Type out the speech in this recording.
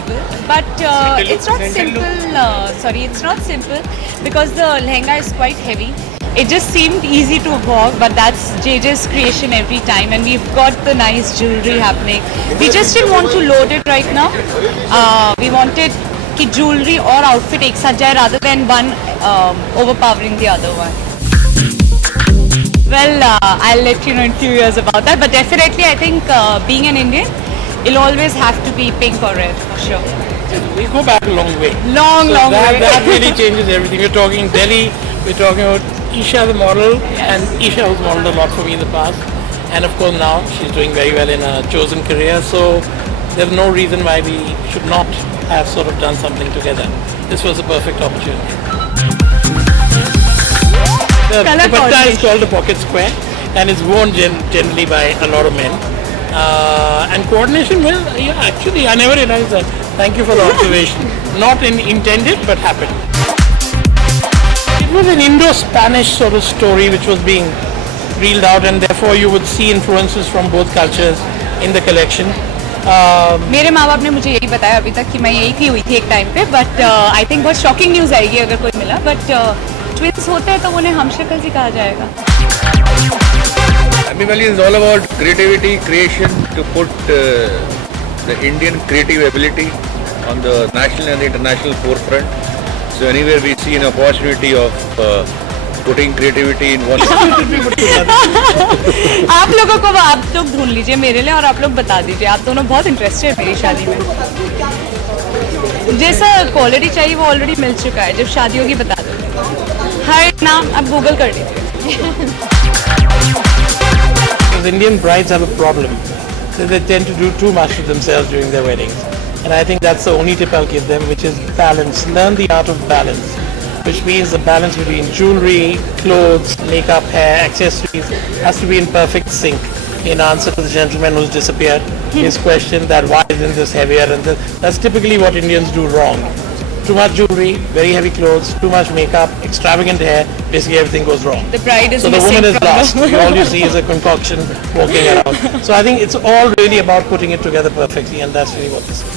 comfortable, but it's not simple. It's not simple because the lehenga is quite heavy. It just seemed easy to walk, but that's JJ's creation every time, and we've got the nice jewelry happening. We just didn't want to load it right now. We wanted कि jewelry or outfit एक साथ जाए rather than one overpowering the other one. Well, I'll let you know in a few years about that, but definitely I think being an Indian, it'll always have to be pink or red for sure. We go back a long way. Long way. That really changes everything. We're talking Delhi, we're talking about Isha the model, and Isha who's modeled a lot for me in the past. And of course now she's doing very well in a chosen career, so there's no reason why we should not have sort of done something together. This was a perfect opportunity. The dupatta is called the pocket square and it's worn generally by a lot of men. And coordination, well, yeah, actually I never realized that. Thank you for the observation. Not intended, but happened. It was an Indo-Spanish sort of story which was being reeled out, and therefore you would see influences from both cultures in the collection. मेरे माँ बाप ने मुझे यही बताया अभी तक कि मैं यही की हुई थी एक टाइम पे, बट आई थिंक बहुत शॉकिंग न्यूज़ आएगी अगर कोई मिला, बट ट्विंस होते हैं तो उन्हें हम शक्ल ही कहा जाएगा. Abhimanyu is all about creativity, creation, to put the Indian creative ability on the national and the international forefront. So anywhere we see an opportunity of putting creativity in one. आप लोगों को आप लोग ढूंढ लीजिए मेरे लिए और आप लोग बता दीजिए. आप दोनों बहुत इंटरेस्टेड है मेरी शादी में. जैसा क्वालिटी चाहिए वो ऑलरेडी मिल चुका है. जब शादी होगी बता दूँगी. हर नाम आप गूगल कर लीजिए. Indian brides have a problem. They tend to do too much to themselves during their weddings. And I think that's the only tip I'll give them, which is balance. Learn the art of balance, which means the balance between jewelry, clothes, makeup, hair, accessories has to be in perfect sync. In answer to the gentleman who's disappeared, his question that why isn't this heavier, and that's typically what Indians do wrong. Too much jewelry, very heavy clothes, too much makeup, extravagant hair, basically everything goes wrong. The bride is so the woman is lost. All you see is a concoction walking around. So I think it's all really about putting it together perfectly, and that's really what this is.